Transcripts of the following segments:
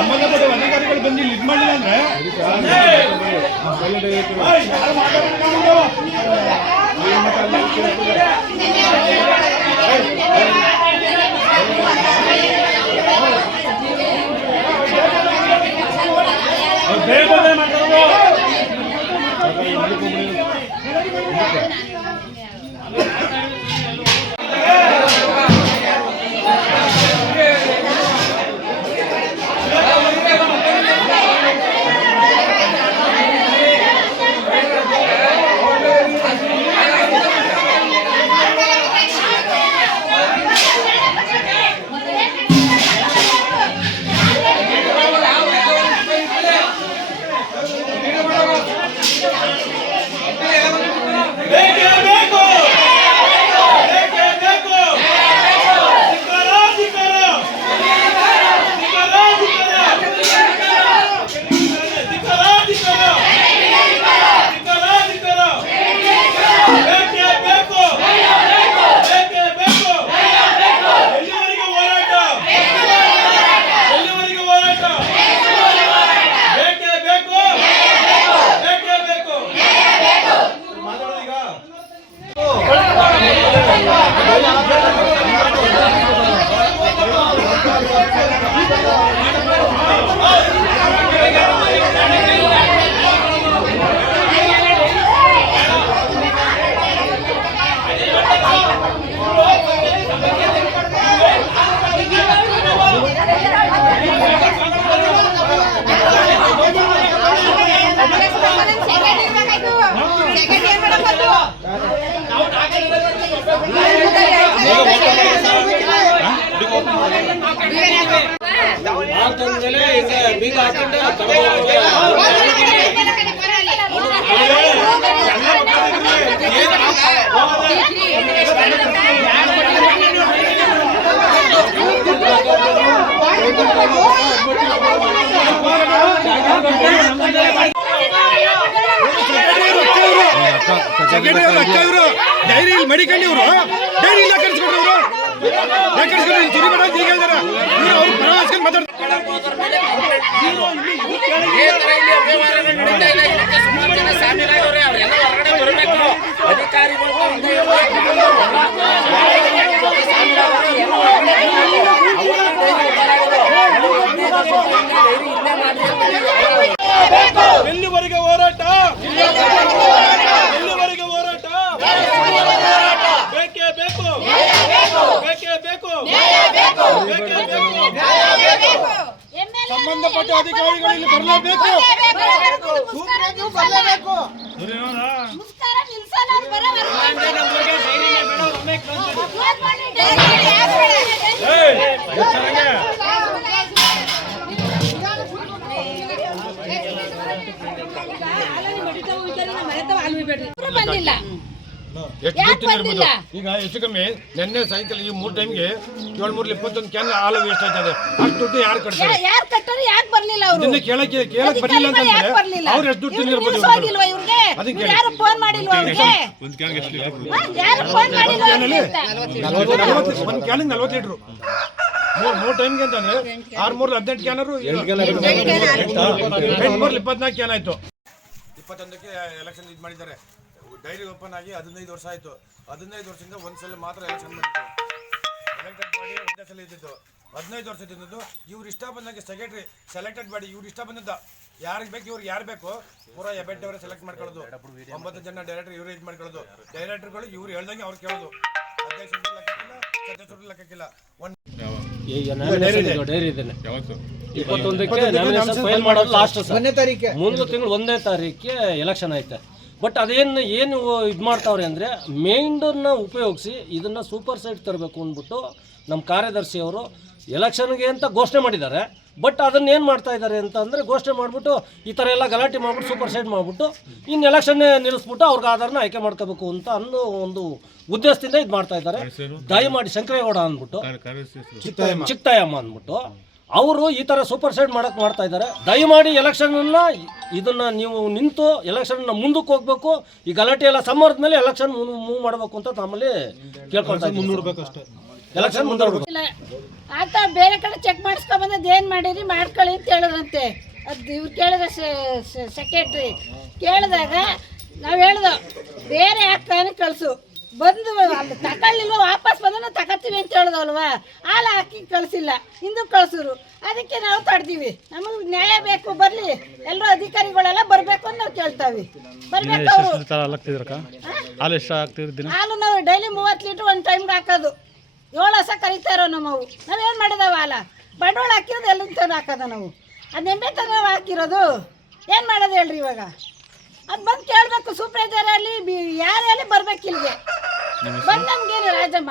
ಸಂಬಂಧಪಟ್ಟ ಅಧಿಕಾರಿಗಳು ಬಂದು ಇದು ಮಾಡಿಲ್ಲ ಡೈರಿ ಮಡಿಕಂಡಿ ಅವರು ಡೈರಿ ಇಲ್ಲ ಕರ್ಸ್ಕೊಂಡ್ರು ಎಲ್ಲಿವರೆಗೆ ಹೋರಾಟ ಬೇಕೇ ಬೇಕು ಸಂಬಂಧಪಟ್ಟ ಅಧಿಕಾರಿಗಳು ಬರಲೇಬೇಕು. ಈಗ ಹೆಚ್ಚು ಕಮ್ಮಿ ನಿನ್ನೆ ಸಾಯಂಕಾಲ ಈ 3 ಟೈಮ್ಗೆ 721 ಕ್ಯಾನ್ ಹಾಲು ವೇಸ್ಟ್ ಆಯ್ತದೆ. ಅಷ್ಟು ದುಡ್ಡು ಯಾರು ಕಟ್ತಾರೆ? ಕೇಳಕ್ಕೆ ಬರ್ಲಿಲ್ಲ ಅಂತಂದ್ರೆ ಅವ್ರು ಎಷ್ಟು ದುಡ್ಡು ತಿಂದಿರ್ಬೋದು? ಒಂದು ಕ್ಯಾನಿಗೆ 40 ಲೀಟ್ರು 3 ಟೈಮ್ಗೆ ಅಂತಂದ್ರೆ 6 3 18 ಕ್ಯಾನರು 24 ಕ್ಯಾನ್ ಆಯ್ತು. 21ಕ್ಕೆ ಎಲೆಕ್ಷನ್ ಇದು ಮಾಡಿದ್ದಾರೆ. ಡೈರಿ ಓಪನ್ ಆಗಿ 15 ವರ್ಷ ಆಯಿತು. 15 ವರ್ಷದಿಂದ ಒಂದ್ಸಲ ಮಾತ್ರ ಎಲೆಕ್ಷನ್ ಮಾಡಿದ್ದು. ಎಲೆಕ್ಟೆಡ್ ಬಾಡಿ ಒಂದೇ ಸಲ ಇದ್ದಿದ್ದು. 15 ವರ್ಷದಿಂದ ಇವ್ರು ಇಷ್ಟ ಬಂದಂಗೆ ಸೆಕ್ರೆಟರಿ ಸೆಲೆಕ್ಟೆಡ್ ಬಾಡಿ ಇವ್ರು ಇಷ್ಟ ಬಂದಿದ್ದ ಯಾರಿಗೆ ಬೇಕು ಇವ್ರಿಗೆ ಯಾರು ಬೇಕು ಪೂರಾ ಎಬೆಡ್ ಅವರೇ ಸೆಲೆಕ್ಟ್ ಮಾಡ್ಕೊಳ್ಳೋದು. 9 ಜನ ಡೈರೆಕ್ಟರ್ ಇವರೇ ಇದು ಮಾಡ್ಕೊಳ್ಳೋದು. ಡೈರೆಕ್ಟರ್ಗಳು ಇವ್ರು ಹೇಳ್ದಂಗೆ ಅವ್ರು ಕೇಳೋದು. ಅಧ್ಯಕ್ಷರು ಲೆಕ್ಕಕ್ಕಿಲ್ಲ, ಸದಸ್ಯರು ಲೆಕ್ಕಕ್ಕಿಲ್ಲ. ಮುಂದಿನ ತಿಂಗಳು 1ನೇ ತಾರೀಕಿಗೆ ಎಲೆಕ್ಷನ್ ಐತೆ. ಬಟ್ ಅದೇನು ಏನು ಇದು ಮಾಡ್ತಾವ್ರೆ ಅಂದರೆ ಮೇಂಡನ್ನ ಉಪಯೋಗಿಸಿ ಇದನ್ನು ಸೂಪರ್ ಸೈಟ್ ತರಬೇಕು ಅಂದ್ಬಿಟ್ಟು ನಮ್ಮ ಕಾರ್ಯದರ್ಶಿಯವರು ಎಲೆಕ್ಷನ್ಗೆ ಅಂತ ಘೋಷಣೆ ಮಾಡಿದ್ದಾರೆ. ಬಟ್ ಅದನ್ನ ಏನು ಮಾಡ್ತಾ ಇದ್ದಾರೆ ಅಂತ ಅಂದರೆ ಘೋಷಣೆ ಮಾಡಿಬಿಟ್ಟು ಈ ಥರ ಎಲ್ಲ ಗಲಾಟೆ ಮಾಡಿಬಿಟ್ಟು ಸೂಪರ್ ಸೈಡ್ ಮಾಡಿಬಿಟ್ಟು ಇನ್ನು ಎಲೆಕ್ಷನ್ನೇ ನಿಲ್ಲಿಸ್ಬಿಟ್ಟು ಅವ್ರಿಗೆ ಆಧಾರನ ಆಯ್ಕೆ ಮಾಡ್ಕೋಬೇಕು ಅಂತ ಅನ್ನೋ ಒಂದು ಉದ್ದೇಶದಿಂದ ಇದು ಮಾಡ್ತಾ ಇದ್ದಾರೆ. ದಯಮಾಡಿ ಶಂಕರೇಗೌಡ ಅಂದ್ಬಿಟ್ಟು ಚಿಕ್ಕತಾಯಮ್ಮ ಅಂದ್ಬಿಟ್ಟು ಅವರು ಈ ಥರ ಸೂಪರ್ ಸೈಡ್ ಮಾಡ್ತಾ ಇದ್ದಾರೆ. ದಯಮಾಡಿ ಎಲೆಕ್ಷನನ್ನು ಇದನ್ನು ನೀವು ನಿಂತು ಎಲೆಕ್ಷನ್ನ ಮುಂದಕ್ಕೆ ಹೋಗ್ಬೇಕು. ಈ ಗಲಾಟೆ ಎಲ್ಲ ಸಮ್ಮರ್ದ ಮೇಲೆ ಎಲೆಕ್ಷನ್ ಮೂವ್ ಮಾಡಬೇಕು ಅಂತ ನಮ್ಮಲ್ಲಿ ಕೇಳ್ಕೊಳ್ತಾ ಇದ್ದೀವಿ. ಎಲೆಕ್ಷನ್ ಮುಂದೂಡಬೇಕು ಆತ ಬೇರೆ ಕಡೆ ಚೆಕ್ ಮಾಡಿಸ್ಕೊಂಬಂದದ್ದು ಏನು ಮಾಡಿರಿ ಮಾಡ್ಕೊಳ್ಳಿ ಅಂತ ಹೇಳಿದ್ರಂತೆ. ಅದು ಇವ್ರು ಕೇಳಿದ ಸೆಕ್ರೆಟ್ರಿ ಕೇಳಿದಾಗ ನಾವು ಹೇಳ್ದೋ ಬೇರೆ ಹಾಕ್ತಾನೆ ಕಳಿಸು ಬಂದು ಅಲ್ಲಿ ತಗೊಳ್ಳಿಲ್ವ ವಾಪಸ್ ಬಂದ್ರೆ ತಗೋತೀವಿ ಅಂತ ಹೇಳ್ದಲ್ವ, ಹಾಲು ಹಾಕಿ ಕಳಿಸಿಲ್ಲ ಹಿಂದೂ ಕಳಿಸಿದ್ರು. ಅದಕ್ಕೆ ನಾವು ತಡ್ತೀವಿ, ನಮಗೆ ನ್ಯಾಯ ಬೇಕು, ಬರಲಿ ಎಲ್ಲರೂ ಅಧಿಕಾರಿಗಳೆಲ್ಲ ಬರಬೇಕು ಅಂತ ನಾವು ಕೇಳ್ತಾವೆ. ಬರ್ಬೇಕು ಅವರು ಹಾಲು ನಾವು ಡೈಲಿ 30 ಲೀಟ್ರ್ ಒಂದು ಟೈಮ್ಗೆ ಹಾಕೋದು. 7 ಹಸ ಕರಿತಾರೋ ನಮ್ಮವು. ನಾವೇನು ಮಾಡಿದಾವ ಹಾಲ ಬಂಡವಾಳ ಹಾಕಿರೋದು ಎಲ್ಲಿಂದ ತಂದು ಹಾಕೋದ ನಾವು. ಅದು ನೆಂಬೆ ತಂದು ನಾವು ಹಾಕಿರೋದು ಏನು ಮಾಡೋದು ಹೇಳ್ರಿ ಇವಾಗ. ಅದು ಬಂದು ಕೇಳಬೇಕು ಸೂಪ್ರೈಸರಲ್ಲಿ ಯಾರಲ್ಲಿ ಬರ್ಬೇಕು ಇಲ್ಲಿಗೆ ಬಂದು ನಮ್ಗೇನು ರಾಜಮ್ಮ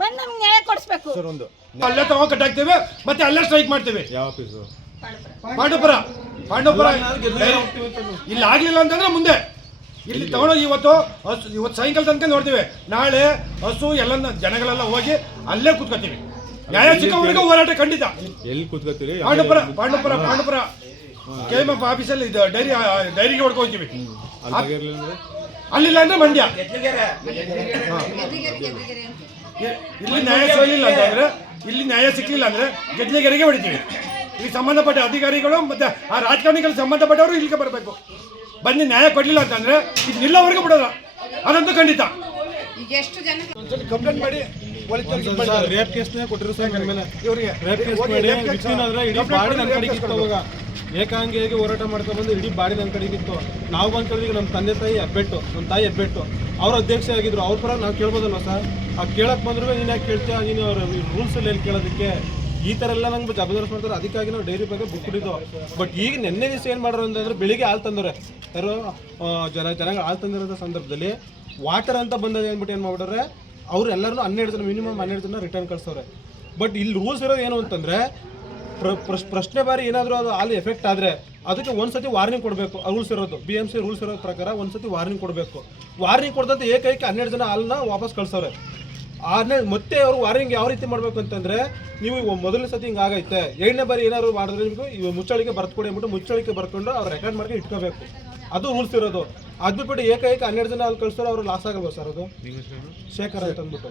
ಬಂದು ನಮ್ಗೆ ನ್ಯಾಯ ಕೊಡಿಸ್ಬೇಕು. ಅಲ್ಲೇ ತಗೋ ಕಟ್ಟಾಕ್ತೇವೆ ಮತ್ತೆ ಅಲ್ಲೇ ಸ್ಟ್ರೈಕ್ ಮಾಡ್ತೇವೆ. ಪಾಂಡವಪುರ ಇಲ್ಲಿ ಆಗ್ಲಿಲ್ಲ ಅಂತಂದ್ರೆ ಮುಂದೆ ಇಲ್ಲಿ ತಗೊಂಡೋಗಿ ಇವತ್ತು ಸಾಯಂಕಾಲ ತನಕ ನೋಡ್ತೀವಿ. ನಾಳೆ ಹಸು ಎಲ್ಲ ಜನಗಳೆಲ್ಲ ಹೋಗಿ ಅಲ್ಲೇ ಕೂತ್ಕೋತೀವಿ. ನ್ಯಾಯ ಸಿಕ್ಕವರೆಗೂ ಹೋರಾಟ ಖಂಡಿತ. ಎಲ್ಲಿ ಕೂತ್ಕೋತೀರಿ? ಪಾಂಡವಪುರ KMF ಆಫೀಸಲ್ಲಿ ಡೈರಿಗೆ ಹೊಡ್ಕೋತೀವಿ. ಅಲ್ಲಿಲ್ಲ ಅಂದ್ರೆ ಮಂಡ್ಯ. ಇಲ್ಲಿ ನ್ಯಾಯ ಸಿಗಲಿಲ್ಲ ಅಂತಂದ್ರೆ ಇಲ್ಲಿ ಗೆಜ್ಜೆಗೆರೆಗೆ ಹೊಡಿತೀವಿ. ಇಲ್ಲಿ ಸಂಬಂಧಪಟ್ಟ ಅಧಿಕಾರಿಗಳು ಮತ್ತೆ ಆ ರಾಜಕಾರಣಿಗಳು ಸಂಬಂಧಪಟ್ಟವರು ಇಲ್ಲಿಗೆ ಬರಬೇಕು. ಬಂದು ನ್ಯಾಯ ಕೊಡ್ಲಿಲ್ಲ ಅಂತಂದ್ರೆ ಇದು ನಿಲ್ಲವರೆಗೂ ಬಿಡೋಲ್ಲ, ಅದಂತೂ ಖಂಡಿತ. ಕಂಪ್ಲೇಂಟ್ ಮಾಡಿ ರೇಪ್ ಕೇಸ್ನೇ ಕೊಟ್ಟಿರೋ ಸರ್ ನನ್ನ ಮೇಲೆ. ಇವರಿಗೆ ರೇಪ್ ಕೇಸ್ ಮಾಡಿ ವಿಕ್ಟಿಮ್ ಆದ್ರೆ ಇಡೀ ಬಾಡಿ ನನ್ನ ಕಡೆಗೆ ಇತ್ತು. ಅವಾಗ ಏಕಾಂಗಿಯಾಗಿ ಹೋರಾಟ ಮಾಡ್ತಾ ಬಂದು ಇಡೀ ಬಾಡಿ ನನ್ನ ಕಡೆಗೆ ಇತ್ತು. ನಾವು ಬಂದು ಕೇಳಿದ್ವಿ ನಮ್ಮ ತಂದೆ ತಾಯಿ ಹೆಬ್ಬೆಟ್ಟು, ನಮ್ಮ ತಾಯಿ ಹೆಬ್ಬೆಟ್ಟು ಅವ್ರ ಅಧ್ಯಕ್ಷ ಆಗಿದ್ರು. ಅವ್ರ ಪರ ನಾವು ಕೇಳ್ಬೋದಲ್ವ ಸರ್? ಆ ಕೇಳಕ್ಕೆ ಬಂದ್ರು ನೀನು ಯಾಕೆ ಕೇಳ್ತೀಯ, ನೀನು ಅವ್ರ ರೂಲ್ಸಲ್ಲಿ ಎಲ್ಲಿ ಕೇಳೋದಕ್ಕೆ ಈ ಥರ ಎಲ್ಲ ನಂಗೆ ಜಬರ್ದಸ್ತ್ ಮಾಡ್ತಾರೆ. ಅದಕ್ಕಾಗಿ ನಾವು ಡೈರಿ ಬಗ್ಗೆ ಬುಕ್ ಕೊಟ್ಟಿದ್ದು. ಬಟ್ ಈಗ ನಿನ್ನೆ ದಿವಸ ಏನು ಮಾಡೋರು ಅಂತಂದ್ರೆ ಬೆಳಿಗ್ಗೆ ಹಾಲು ತಂದವ್ರೆ ಯಾರು ಜನಗಳು ಹಾಲು ತಂದಿರೋ ಸಂದರ್ಭದಲ್ಲಿ ವಾಟರ್ ಅಂತ ಬಂದದ ಅಂದ್ಬಿಟ್ಟು ಏನು ಮಾಡ್ಬಿಟ್ರೆ ಅವ್ರು ಎಲ್ಲರೂ 12 ಜನ ಮಿನಿಮಮ್ 12 ಜನ ರಿಟರ್ನ್ ಕಳಿಸವ್ರೆ. ಬಟ್ ಇಲ್ಲಿ ರೂಲ್ಸ್ ಇರೋದು ಏನು ಅಂತಂದರೆ ಪ್ರಶ್ನೆ ಬಾರಿ ಏನಾದರೂ ಅದು ಹಾಲು ಎಫೆಕ್ಟ್ ಆದರೆ ಅದಕ್ಕೆ ಒಂದ್ಸತಿ ವಾರ್ನಿಂಗ್ ಕೊಡಬೇಕು. ರೂಲ್ಸ್ ಇರೋದು BMC ರೂಲ್ಸ್ ಇರೋ ಪ್ರಕಾರ ಒಂದ್ಸತಿ ವಾರ್ನಿಂಗ್ ಕೊಡಬೇಕು. ವಾರ್ನಿಂಗ್ ಕೊಡ್ದಂತೆ ಏಕೈಕ 12 ಜನ ಹಾಲನ್ನ ವಾಪಸ್ ಕಳ್ಸವ್ರೆ. ಮತ್ತೆ ಅವರು ವಾರ್ನಿಂಗ್ ಯಾವ ರೀತಿ ಮಾಡಬೇಕು ಅಂತಂದರೆ, ನೀವು ಮೊದಲನೇ ಸತಿ ಹಿಂಗೆ ಆಗೈತೆ, 2ನೇ ಬಾರಿ ಏನಾದ್ರು ಮಾಡಿದ್ರೆ ನಿಮಗೆ ಮುಚ್ಚಳಿಕೆ ಬರ್ಕೊಡಿ ಅಂದ್ಬಿಟ್ಟು ಮುಚ್ಚಳಿಕೆ ಬರ್ಕೊಂಡು ಅವ್ರು ರೆಕಾರ್ಡ್ ಮಾಡಿ ಇಟ್ಕೋಬೇಕು. ಅದು ರೂಲ್ಸ್ ಇರೋದು. ಅದು ಬಿಟ್ಬಿಟ್ಟು ಏಕೈಕ 12 ಜನ ಅಲ್ಲಿ ಕಳಿಸೋರು ಅವ್ರು ಲಾಸ್ ಆಗಲ್ವ ಸರ್? ಅದು ಶೇಖರ್ ಅಂತ ಅಂದ್ಬಿಟ್ಟು